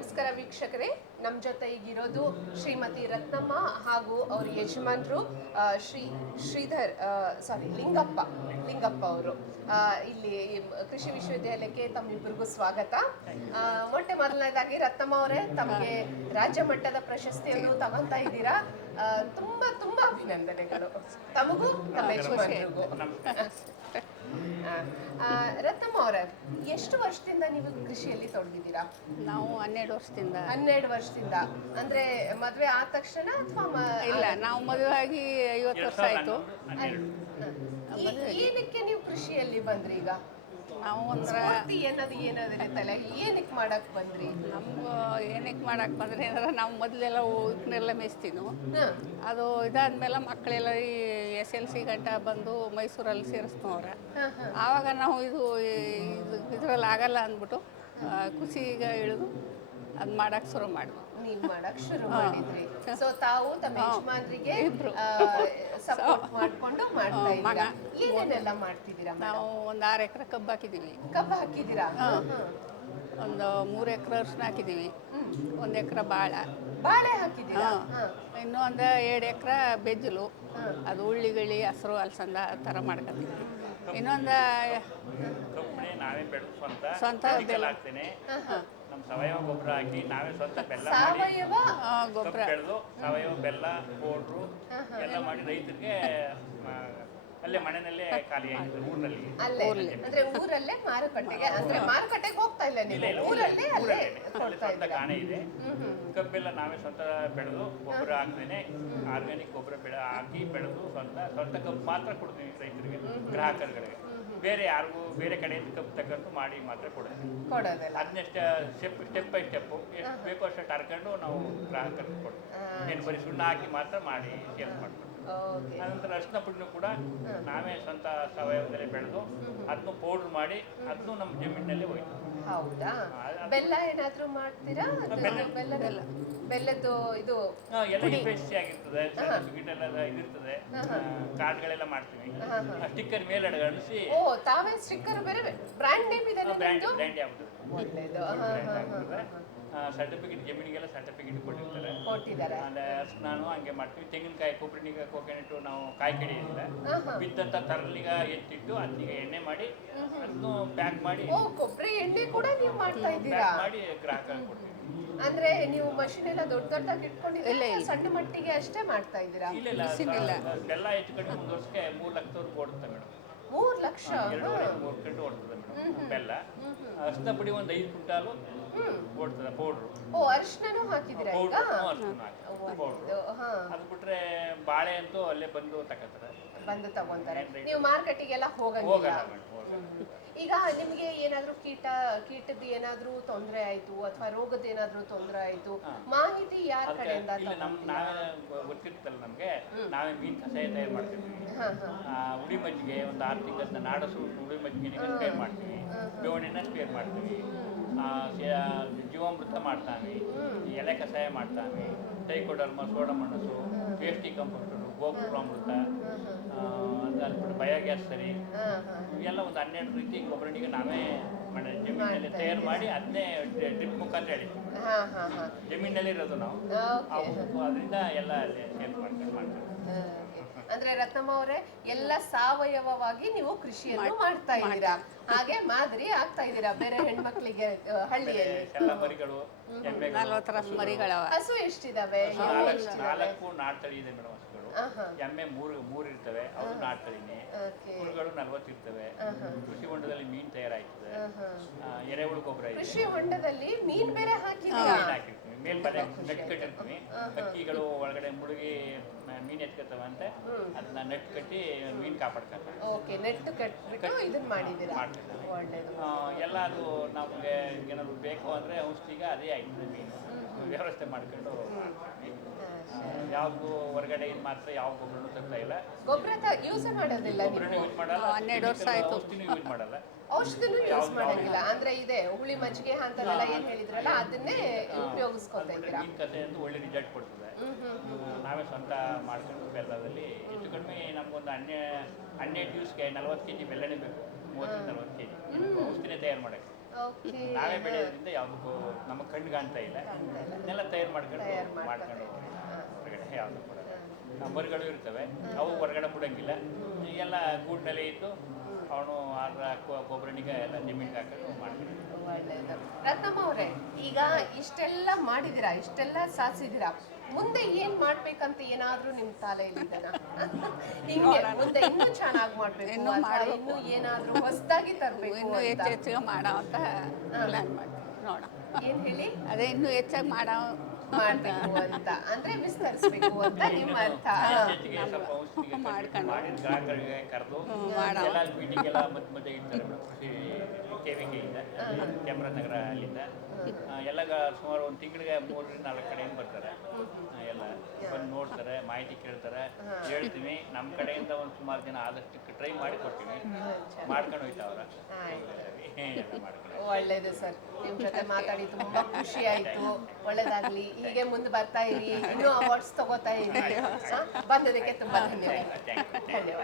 ನಮಸ್ಕಾರ ವೀಕ್ಷಕರೇ, ನಮ್ಮ ಜೊತೆ ಈಗಿರೋದು ಶ್ರೀಮತಿ ರತ್ನಮ್ಮ ಹಾಗೂ ಅವ್ರ ಯಜಮಾನರು ಶ್ರೀಧರ್ ಲಿಂಗಪ್ಪ ಅವರು. ಇಲ್ಲಿ ಕೃಷಿ ವಿಶ್ವವಿದ್ಯಾಲಯಕ್ಕೆ ತಮ್ಮಿಬ್ಬರಿಗೂ ಸ್ವಾಗತ. ಮೊಟ್ಟೆ ಮೊದಲನೇದಾಗಿ ರತ್ನಮ್ಮ ಅವರೇ, ತಮಗೆ ರಾಜ್ಯ ಮಟ್ಟದ ಪ್ರಶಸ್ತಿಯನ್ನು ತಗೊಂತಾ ಇದ್ದೀರಾ. ತುಂಬಾ ತುಂಬಾ ಅಭಿನಂದನೆಗಳು ತಮಗೂ ನಮ್ಮ ಯಜಮಾನರಿಗೂ. ರತ್ನಮ್ಮ ಅವರೇ, ಎಷ್ಟು ವರ್ಷದಿಂದ ನೀವು ಕೃಷಿಯಲ್ಲಿ ತೊಡಗಿದ್ದೀರಾ? ನಾವು 12 ವರ್ಷದಿಂದ. 12 ವರ್ಷದಿಂದ ಅಂದ್ರೆ ಮದುವೆ ಆದ ತಕ್ಷಣ ಅಥವಾ ಇಲ್ಲ, ನಾವು ಮದುವೆ ಆಗಿ 50 ವರ್ಷ ಆಯ್ತು. ಏನಕ್ಕೆ ನೀವು ಕೃಷಿಯಲ್ಲಿ ಬಂದ್ರಿ? ಈಗ ನಾವು ಏನಾದಿರುತ್ತಲ್ಲ, ಏನಕ್ಕೆ ಮಾಡಕ್ ಬಂದ್ರಿ? ನಮ್ಗೆ ಏನಕ್ಕೆ ಮಾಡಕ್ಕೆ ಬಂದ್ರೆ ಅಂದ್ರೆ ನಾವು ಮೊದಲೆಲ್ಲ ಉಪ್ಪನ್ನೆಲ್ಲ ಮೇಯ್ಸ್ತೀನು. ಅದು ಇದಾದ್ಮೇಲೆ ಮಕ್ಕಳೆಲ್ಲ ಈ SLC ಗಂಟ ಬಂದು ಮೈಸೂರಲ್ಲಿ ಸೇರಿಸ್ನವ್ರೆ. ಆವಾಗ ನಾವು ಇದರಲ್ಲಿ ಆಗಲ್ಲ ಅಂದ್ಬಿಟ್ಟು ಕೃಷಿಗೆ ಇಳಿದು ಅದು ಮಾಡಕ್ಕೆ ಶುರು ಮಾಡಿದ್ವಿ. ನೀವು ಮಾಡಕ್ ಶುರು ಮಾಡಿದ್ರಿ. ಸೊ ತಾವು ತಮ್ಮ ಯಜಮಾನರಿಗೆ ಸಪೋರ್ಟ್ ಮಾಡ್ಕೊಂಡು ಮಾಡ್ತಾ ಇದ್ದೀರಾ. ಏನೇನೆಲ್ಲ ಮಾಡ್ತಿದ್ದೀರಾ? ನಾವು ಒಂದು 6 ಎಕರೆ ಕಬ್ಬು ಹಾಕಿದ್ದೀವಿ. ಕಬ್ಬು ಹಾಕಿದ್ದೀರಾ? ಒಂದು 3 ಎಕರೆ ಅರಿಶಿನ ಹಾಕಿದ್ದೀವಿ. 1 ಎಕರೆ ಬಾಳೆ ಹಾಕಿದ್ದೀರಾ? ಇನ್ನೂ ಒಂದು 2 ಎಕರೆ ಬೆಜ್ಜಲು, ಅದು ಉಳ್ಳಿಗಳಿ ಹಸಿರು ಅಲಸಂದ ಆ ಥರ ಮಾಡ್ಕೊತೀವಿ. ಇನ್ನೊಂದು ಸ್ವಂತ ಬೆಲ್ಲ ಹಾಕ್ತೀನಿ. ನಮ್ಮ ಸಾವಯವ ಗೊಬ್ಬರ ಹಾಕಿ ನಾವೇ ಸ್ವಂತ ಬೆಲ್ಲ ಸಾವಯವ ಗೊಬ್ಬರ ಬೆಳೆದು ಸಾವಯವ ಬೆಲ್ಲ ಪೌಡ್ರು ಎಲ್ಲ ಮಾಡಿ ರೈತರಿಗೆ ಅಲ್ಲೇ ಮನೆಯಲ್ಲೇ ಖಾಲಿ ಆಗಿದೆ ಊರಿನಲ್ಲಿ. ಅಲ್ಲೇ ಅಂದ್ರೆ ಊರಲ್ಲೇ ಮಾರುಕಟ್ಟೆಗೆ, ಅಂದ್ರೆ ಮಾರುಕಟ್ಟೆಗೆ ಹೋಗ್ತಾ ಇಲ್ಲ ನೀವು, ಊರಲ್ಲೇ ಅಲ್ಲೇ ಕೊಡ್ತಾ ಸ್ವಂತ ಇದ್ದೀರಾ? ಗಾಣೆ ಇದೆ. ಕಬ್ಬೆಲ್ಲ ನಾವೇ ಸ್ವಂತ ಬೆಳೆದು ಗೊಬ್ಬರ ಹಾಕ್ತೇನೆ. ಆರ್ಗ್ಯಾನಿಕ್ ಗೊಬ್ಬರ ಹಾಕಿ ಬೆಳೆದು ಸ್ವಂತ ಕಬ್ಬು ಮಾತ್ರ ಕೊಡ್ತೀನಿ ರೈತರಿಗೆ, ಗ್ರಾಹಕರುಗಳಿಗೆ. ಬೇರೆ ಯಾರಿಗೂ ಬೇರೆ ಕಡೆಯಿಂದ ಕಬ್ಬು ತಗೊಂಡು ಮಾಡಿ ಮಾತ್ರ ಕೊಡೋದಿಲ್ಲ. ಅದನ್ನೇ ಸ್ಟೆಪ್ ಬೈ ಸ್ಟೆಪ್ಪು ಎಷ್ಟು ಬೇಕೋ ಅಷ್ಟು ಹರ್ಕೊಂಡು ನಾವು ಗ್ರಾಹಕರಿಗೆ ಕೊಡ್ತೀವಿ. ಏನು ಬರೀ ಸುಣ್ಣ ಹಾಕಿ ಮಾತ್ರ ಮಾಡಿ ಸೇಲ್ ಮಾಡ್ತೀವಿ. ಅನಂತರ ಅರಿಶಿನ ಪುಡಿನೂ ಕೂಡ ನಾವೇ ಸ್ವಂತ ಸಾವಯವದಲ್ಲಿ ಬೆಳೆದು ಅದನ್ನು ಪೌಡ್ರ್ ಮಾಡಿ ಅದನ್ನು ನಮ್ಮ ಜಮೀನಿನಲ್ಲಿ ಹೋಯ್ತು. ಹೌದಾ? ಬೆಲ್ಲ ಏನಾದ್ರೂ ಮಾಡ್ತೀರಾ? ಬೆಲ್ಲದ್ದು ಇದು ಎಲ್ಲ ಫ್ರೆಶ್ ಆಗಿರ್ತದೆ, ಗಿಟೆಲ್ಲ ಇದಿರ್ತದೆ, ಕಾರ್ಡ್ಗಳೆಲ್ಲ ಮಾಡ್ತೀವಿ. ಸ್ಟಿಕ್ಕರ್ ಮೇಲೆ ಅಂಟಿಸಿ. ಓ, ತಾವೇ ಸ್ಟಿಕ್ಕರ್ ಬೇರೆ ಬ್ರ್ಯಾಂಡ್ ನೇಮ್ ಇದೆ ಬ್ರ್ಯಾಂಡ್ ಯಾವುದು ಒಳ್ಳೇದು. ಸರ್ಟಿಫಿಕೇಟ್, ಜಮೀನಿಗೆಲ್ಲ ಸರ್ಟಿಫಿಕೇಟ್ ಕೊಟ್ಟಿದ್ದಾರೆ. ಆಮೇಲೆ ನಾನು ಹಂಗೆ ಮಾಡ್ತೀವಿ. ತೆಂಗಿನಕಾಯಿ, ಕೊಬ್ಬರಿನಿಗೆ, ಕೋಕೋನಟ್ ನಾವು ಕಾಯಿ ಕಡಿಯಿಂದ ಬಿದ್ದಂತ ತರಲಿಗ ಎತ್ತಿಟ್ಟು ಅದಕ್ಕೆ ಎಣ್ಣೆ ಮಾಡಿ ಅದನ್ನು ಪ್ಯಾಕ್ ಮಾಡಿ. ಓ, ಕೊಬ್ಬರಿ ಎಣ್ಣೆ ಕೂಡ ನೀವು ಮಾಡ್ತಾ ಇದ್ದೀರಾ? ಪ್ಯಾಕ್ ಮಾಡಿ ಗ್ರಾಹಕರಿಗೆ ಕೊಡ್ತೀವಿ. ಅಂದ್ರೆ ನೀವು ಮಷಿನ್ ಎಲ್ಲ ದೊಡ್ಡದಾಗಿ ಇಟ್ಕೊಂಡಿದ್ದೀರಾ, ಸಣ್ಣ ಮಟ್ಟಿಗೆ ಅಷ್ಟೇ ಮಾಡ್ತಾ ಇದ್ದೀರಾ? ಇಲ್ಲ, ಬೆಲ್ಲ ಹೆಚ್ಚು ಕಡಿಮೆ 1 ವರ್ಷಕ್ಕೆ 3 ಲಕ್ಷದವರೆಗೂ ಓಡುತ್ತೆ ಮೇಡಮ್. 3 ಲಕ್ಷ? 2.5-3 ಗಂಟೆ ಓಡ್ತದೆ ಮೇಡಮ್ ಬೆಲ್ಲ. ಅರಿಶಿನ ಪುಡಿ ಒಂದು 5 ಕ್ವಿಂಟಾಲು ಓಡ್ತದೆ ಪೌಡ್ರು. ಓ, ಅರಿಶಿನೂ ಹಾಕಿದ್ದೀರಾ ಈಗ? ಅದು ಬಿಟ್ರೆ ಬಾಳೆ ಅಂತೂ ಅಲ್ಲೇ ಬಂದು ತಗೊಂತಾರೆ. ನೀವು ಮಾರ್ಕೆಟಿಗೆಲ್ಲ ಹೋಗಂಗಿಲ್ಲ. ಈಗ ನಿಮ್ಗೆ ಏನಾದ್ರೂ ಕೀಟದ ಏನಾದ್ರೂ ತೊಂದರೆ ಆಯ್ತು ಅಥವಾ ರೋಗದ ಏನಾದ್ರೂ ತೊಂದರೆ ಆಯ್ತು, ಮಾಹಿತಿ ಯಾರ ಕಡೆಯಿಂದ? ನಾವೇ ಗೊತ್ತಿರ್ತಲ್ಲ ನಮ್ಗೆ, ನಾವೇ ಮೀನ್ ಕಷಾಯ ತಯಾರು ಮಾಡ್ತೀವಿ. ಉಳಿ ಮಜ್ಜಿಗೆ ಒಂದು 6 ತಿಂಗಳ ನಾಡಸು ಉಳಿ ಮಜ್ಜಿಗೆ ಸ್ಪೇರ್ ಮಾಡ್ತೀವಿ. ಬೇವಣ್ಣೆನ ಸ್ಪೇರ್ ಮಾಡ್ತೀವಿ. ಜೀವಾಮೃತ ಮಾಡ್ತಾವೆ, ಎಲೆ ಕಷಾಯ ಮಾಡ್ತಾವೆ, ಟೈಕೋಡರ್ಮ, ಸೋಡಮಣ್ಣಸು, ಪೇಸ್ಟಿ ಕಂಪೋಸ್ಟರು, ಗೋಕುಲಾಮೃತ, ಅದ್ಬಿಟ್ಟು ಬಯೋಗ್ಯಾಸ್ ಸರಿ, ಇವೆಲ್ಲ ಒಂದು 12 ರೀತಿ ಗೊಬ್ಬರನಿಗೆ ನಾವೇ ಜಮೀನಲ್ಲಿ ತಯಾರು ಮಾಡಿ ಅದನ್ನೇ ಡ್ರಿಪ್ ಮುಖಾಂತರ ಹೇಳಿದ್ವಿ. ಜಮೀನಲ್ಲಿ ಇರೋದು ನಾವು, ಅದರಿಂದ ಎಲ್ಲ ಅಲ್ಲೇ ಸೇಲ್ ಮಾಡ್ತೀವಿ. ಅಂದ್ರೆ ರತ್ನಮ್ಮ ಅವರೇ, ಎಲ್ಲ ಸಾವಯವವಾಗಿ ನೀವು ಕೃಷಿಯನ್ನು ಮಾಡ್ತಾ ಇದ್ದೀರಾ, ಹಾಗೆ ಮಾದರಿ ಆಗ್ತಾ ಇದ್ದೀರಾ ಬೇರೆ ಹೆಣ್ಮಕ್ಳಿಗೆ ಹಳ್ಳಿಯಲ್ಲಿ. ಎಲ್ಲ ಮರಿಗಳು 40 ಮರಿಗಳವ. ಹಸು ಎಷ್ಟಿದಾವೆ? 4 ನಾಡ್ತಳಿ ಇದೆ ಮೇಡಮ್ ಹಸುಗಳು. ಎಮ್ಮೆ 3 ಇರ್ತವೆ, ಅವು ನಾಡ್ತಳಿನೇ. ಕುರುಗಳು 40 ಇರ್ತವೆ. ಕೃಷಿ ಹೊಂಡದಲ್ಲಿ ಮೀನ್ ತಯಾರಾಯ್ತದೆ. ಎರೆಹುಳು ಗೊಬ್ಬರ ಇದೆ. ಕೃಷಿ ಹೊಂಡದಲ್ಲಿ ಮೀನ್ ಬೇರೆ ಹಾಕಿರ್ತೀವಿ, ಮೇಲ್ಬಲೆ ನೆಟ್ ಕಟ್ಟಿರ್ತೀವಿ. ಹಕ್ಕಿಗಳು ಒಳಗಡೆ ಮುಳುಗಿ ಮೀನ್ ಎತ್ಕೊತವೆ ಅಂತ ಅದನ್ನ ನೆಟ್ ಕಟ್ಟಿ ಮೀನ್ ಕಾಪಾಡ್ತಾರೆ. ಓಕೆ, ನೆಟ್ ಕಟ್ಬಿಟ್ಟು ಇದನ್ನ ಮಾಡಿದ್ದೀರಾ? ಒಳ್ಳೇದು. ಎಲ್ಲ ಅದು ನಮಗೆ ಏನಾದ್ರು ಬೇಕು ಅಂದ್ರೆ ಔಷಧಿಗೆ ಅದೇ ಆಯ್ತದೆ ಮೀನು. ವ್ಯವಸ್ಥೆ ಮಾಡ್ಕೊಂಡು ಯಾವ್ದು ಹೊರಗಡೆ ಮಾತ್ರ ಯಾವ ಗೊಬ್ಬರನೂ ತರ್ತಾ ಇಲ್ಲ. ಗೊಬ್ಬರ ಯೂಸ್ ಮಾಡೋದಿಲ್ಲ? ಗೊಬ್ಬರನೂ ಯೂಸ್ ಮಾಡಲ್ಲ, 12 ವರ್ಷ ಆಯ್ತು. ಔಷಧಿನೂ ಯೂಸ್ ಮಾಡಲ್ಲ, ಔಷಧಿನೂ ಯೂಸ್ ಮಾಡಂಗಿಲ್ಲ. ಅಂದ್ರೆ ಇದೆ ಹುಳಿ ಮಜ್ಜಿಗೆ ಅಂತೆಲ್ಲ ಏನ್ ಹೇಳಿದ್ರಲ್ಲ ಅದನ್ನೇ ಉಪಯೋಗಿಸ್ಕೊತಾ ಇದ್ದೀರಾ? ಮೀನ್ ಕತೆ ಅಂತ ಒಳ್ಳೆ ರಿಸಲ್ಟ್ ಕೊಡ್ತದೆ. ನಾವೇ ಸ್ವಂತ ಮಾಡ್ಕೊಂಡು ಬೆಲ್ಲದಲ್ಲಿ ಹೆಚ್ಚು ಕಡಿಮೆ ನಮ್ಗೊಂದು 12 ದಿವಸಕ್ಕೆ 40 kg ಬೆಲ್ಲನೇ ಬೇಕು. 30-40 kg ಔಷಧಿನೇ ತಯಾರು ಮಾಡಕ್ಕೆ. ಓಕೆ ನಾವೇ ಬೆಳೆಯೋದ್ರಿಂದ ಯಾವುದಕ್ಕೂ ನಮ್ಮ ಕಣ್ಣು ಕಾಣ್ತಾ ಇಲ್ಲ. ಇದನ್ನೆಲ್ಲ ತಯಾರು ಮಾಡ್ಕೊಂಡು ಹೋಗ್ತೀವಿ ಹೊರಗಡೆ ಯಾವುದು ಕೂಡ ಮರಿಗಳು ಇರ್ತವೆ, ಅವು ಹೊರಗಡೆ ಬಿಡೋಂಗಿಲ್ಲ. ಎಲ್ಲ ಗೂಡಿನಲ್ಲೇ ಇದ್ದು ಅವನು ಅದರ ಗೊಬ್ಬರನಿಗೆ ಎಲ್ಲ ಜಮೀನಿಗೆ ಹಾಕೊಂಡು ಮಾಡ್ಕೊಂಡು. ಒಳ್ಳೆಯದು. ರತ್ನಮ್ಮ ಅವರೇ, ಈಗ ಇಷ್ಟೆಲ್ಲ ಮಾಡಿದಿರಾ, ಇಷ್ಟೆಲ್ಲ ಸಾಧಿಸಿದಿರಾ, ಮುಂದೆ ಏನ್ ಮಾಡ್ಬೇಕಂತ ಏನಾದ್ರೂ ನಿಮ್ ತಲೆಯಲ್ಲಿದೆನಾ? ಹಿಂಗೆ ಮುಂದೆ ಇನ್ನೂ ಚೆನ್ನಾಗಿ ಮಾಡ್ಬೇಕು, ಇನ್ನೂ ಏನಾದ್ರೂ ಹೊಸದಾಗಿ ತರಬೇಕು, ಇನ್ನೂ ಹೆಚ್ಚಿಗೆ ಮಾಡೋ ಅಂತ ಪ್ಲಾನ್ ಮಾಡ್ತೀವಿ. ನೋಡ ಏನ್ ಹೇಳಿ? ಅದೇ ಇನ್ನೂ ಹೆಚ್ಚಾಗಿ ಮಾಡ್ಬೇಕು ಅಂತ, ಅಂದ್ರೆ ವಿಸ್ತರಿಸ್ಬೇಕು ಅಂತ ನಿಮ್ಮ ಅರ್ಥ. ಹೆಚ್ಚಿಗೆ ಸ್ವಲ್ಪ ಔಷಧಿಗೆ ಮಾಡಿ ಗ್ರಾಹಕರಿಗೆ ಕರೆದು ಎಲ್ಲ ಮೀಟಿಂಗ್ ಎಲ್ಲ ಮಧ್ಯೆ ಇರ್ತಾರೆ ಮೇಡಮ್. ಕೃಷಿ KVKಯಿಂದ ಚಾಮರಾಜನಗರ ಅಲ್ಲಿಂದ ಎಲ್ಲ ಸುಮಾರು ಒಂದು ತಿಂಗಳಿಗೆ 3 ರಿಂದ 4 ಕಡೆಯಿಂದ ಬರ್ತಾರೆ. ಎಲ್ಲ ಬಂದು ನೋಡ್ತಾರೆ, ಮಾಹಿತಿ ಕೇಳ್ತಾರೆ, ಹೇಳ್ತೀನಿ. ನಮ್ಮ ಕಡೆಯಿಂದ ಒಂದು ಸುಮಾರು ಜನ ಆದಷ್ಟು ಟ್ರೈ ಮಾಡಿ ಕೊಡ್ತೀವಿ, ಮಾಡ್ಕೊಂಡು ಹೋಯ್ತಾವ್ರ. ಒಳ್ಳೇದು ಸರ್, ನಿಮ್ ಜೊತೆ ಮಾತಾಡಿ ತುಂಬಾ ಖುಷಿ ಆಯ್ತು. ಒಳ್ಳೇದಾಗ್ಲಿ, ಹೀಗೆ ಮುಂದೆ ಬರ್ತಾ ಇರಿ, ಇನ್ನೂ ಅವಾರ್ಡ್ಸ್ ತಗೋತಾ ಇರಿ. ಬಂದದಕ್ಕೆ ತುಂಬಾ ಧನ್ಯವಾದ. Thank you.